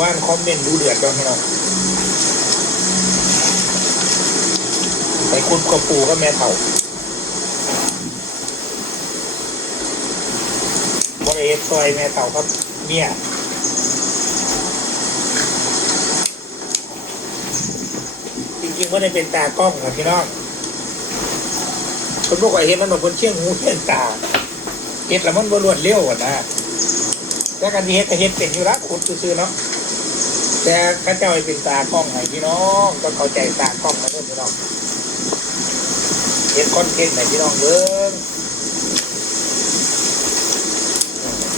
ว่านคอมเมนต์ดูเดือดบ้างพี่น้องไปคุณกับปู่ก็แม่เฒ่าบริเวณซอยแม่เฒ่าครับเมียจริงๆว่าได้เป็นตากล้องครับพี่น้องคนพวกไอเห็นมันแบบคนเชี่ยงหูเชี่ยงตาเห็ดล้วมันบรวดเลี้ยวอะนะแต่กันที่เฮ็ดก็เฮ็ดเป็นอยู่ละคุณซื้อๆเนาะ แต่ข้าเจ้าให้เป็นตากล้องให้พี่น้องก็เข้าใจตากล้องนะเพื่อนพี่น้องเห็นคอนเทนต์ให้พี่น้องเบิ้ง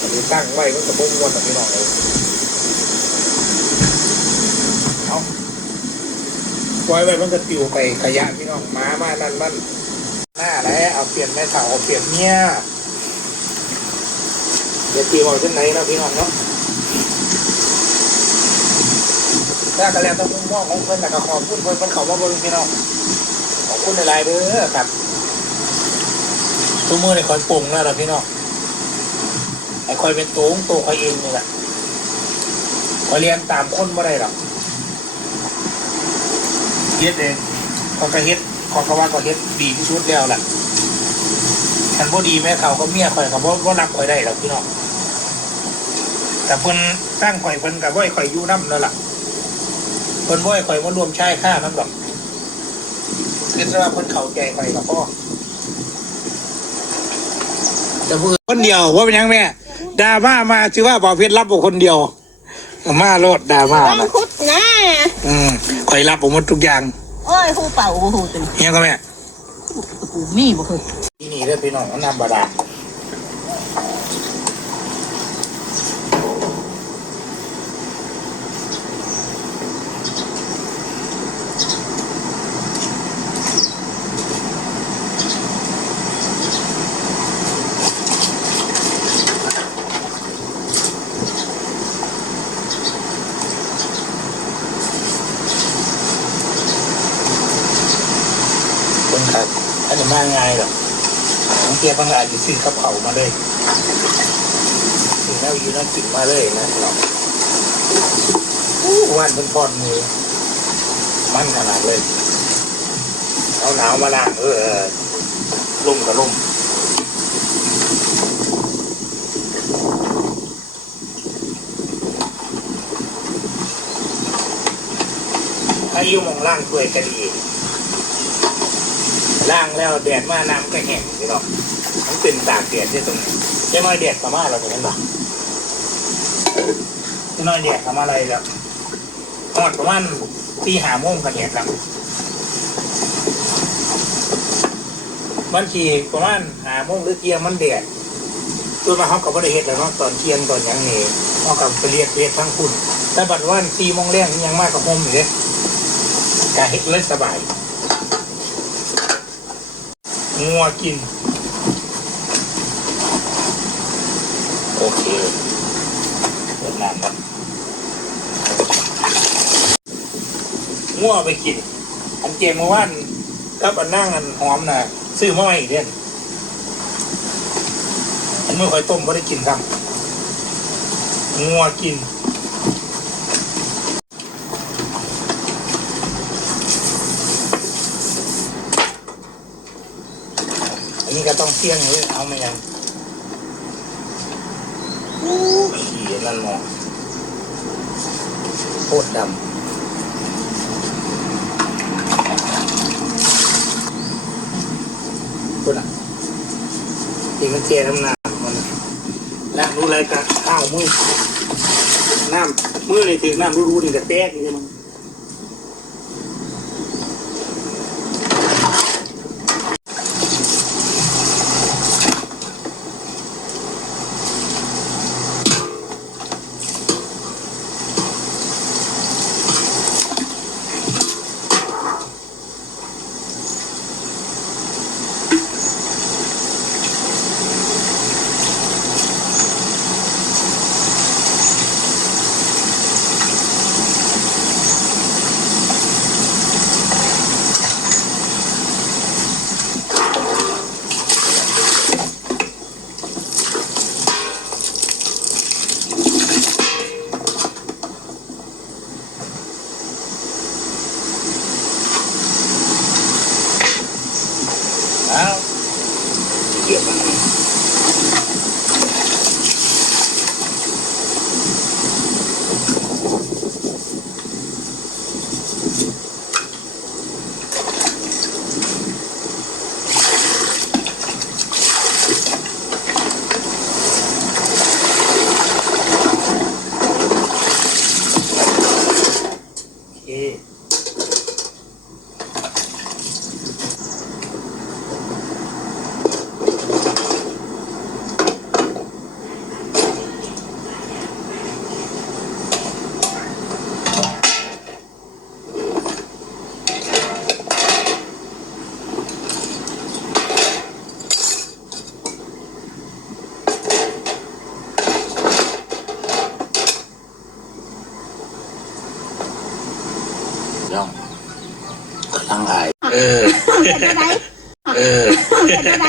อือตั้งไว้ก็จะบ่ม้วนนะพี่น้องเลยเอาปล่อยไว้มันก็ติวไปขยะพี่น้องหมามานั่นมันหน้าแล้วเอาเปลี่ยนแม่เฒ่าเอาเปลี่ยนเมียเดี๋ยวตีบอกเช่นไหนนะพี่น้องเนาะ ถ้าก็แล้วแต่มุมมองของเพิ่นแต่ก็ขอบคุณเพิ่นเพิ่นเขามาเบิ่งพี่น้องขอบคุณหลายๆเด้อครับทุกมือในคอยปรุงแล้วล่ะพี่น้องไอ้คอยเป็นตัวของตัวคอยเองนี่แหละคอยเรียนตามคนบ่ได้หรอกเฮ็ดเองขอยก็เฮ็ดขอยก็ว่าก็เฮ็ดดีที่สุดแล้วล่ะคันบ่ดีแม่เขาก็เมียคอยก็บ่บ่รับคอยได้หรอกพี่น้องแต่เพิ่นตั้งข่อยเพิ่นก็บ่ให้อยอยู่น้ำนั่นล่ะ คนบ่อยข่อยมารวมใช้ค่าน้ำดอกคือสำหรับคนเข้าใจข่อยกับพ่อจะพูดคนเดียวว่าเป็นยังแม่ดราม่ามาชื่อว่าบ่าวเพชรรับบุคคนเดียวมาโลดดราม่าต้องนะคุดนะ อืมข่อยรับผมหมดทุกอย่างโอ้ยหูเป่าหูตึงเฮียก็แม่หูมีบ่เคยที่นี่เด้อพี่น้องน้ำบาดาลคน ขับอันนี้มาง่ายหรอกบางทีบางอาจจะซื้อกับเขามาเลยซื้อแล้วอยู่นั่นกินมาเลยนะพี่น้องอู้วันเป็นพอดมือมันขนาดเลยเอาหนาวมาล้างเออลุ่มกับลุ่มอายุมองล่างถ้วยก็ดี ล่างแล้วแดดมาน้ำก็แห้งพี่น้องมันเป็นตากแดดที่ตรงนี้จะน้อยแดดประมาณเราจะเห็นปะจะน้อยแดดประมาณอะไรแล้วหอดประมาณตีหาโมงกันแดดแล้วมันขี่ประมาณหาโมงหรือเที่ยงมันแดดตัวมาเขากับว่าได้เห็ดแล้วเนาะตอนเที่ยงตอนยังเนี่เขากับไปเรียกเรียกทั้งคุณแต่บัดว่าสี่โมงแรกนี่ยังมากกับโฮมอยู่เลยกาเฮ็ดเลยสบาย งัวกิน โอเคเปิดน้ำครับงัวไปกิน อันเกมเมื่อวานกับอันนั่งอันหอมน่ะ ซื้อมาใหม่อีกเด่นอันเมื่อคอยต้มก็ได้กินครับงัวกิน นนี้ก็ต้องเที่ยงเลยเอาไม่ยังอู้ขี้นั่นมองโคตรดำคุณอะที่มันเจน้ำหนักมันแล้วรู้อะไรกันข้าวมือน้ำมือเลยถึงน้ำรู้ๆนี่แต่แตกนี่มัน điểm này Yeah. น้องกำลังหายเออเฮ็ดได้ไดเออเฮ็ดได้ได